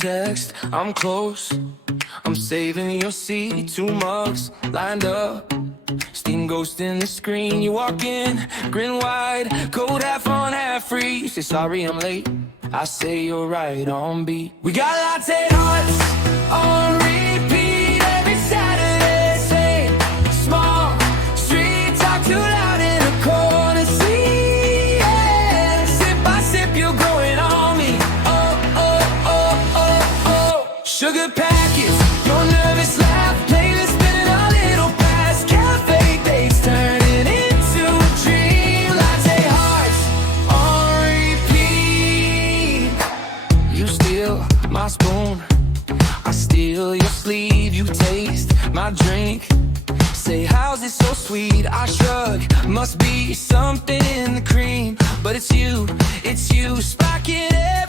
text, I'm close. I'm saving your seat, 2 mugs lined up. Steam ghost in the screen, you walk in, grin wide, code half on, half free. You say sorry I'm late, I say you're right on beat. We got latte hearts on repeat every Saturday. Same small street, talk too loud in a corner seat. Yeah. Sip by sip, you're growing on me. Oh, oh, oh, oh, oh. Sugar packets, your nervous laugh, playlist spinning a little past. Cafe dates turning into a dream. Latte hearts on repeat. You steal my spoon, I steal your sleeve. You taste my drink, say how's it so sweet? I shrug, must be something in the cream. But it's you sparking everything.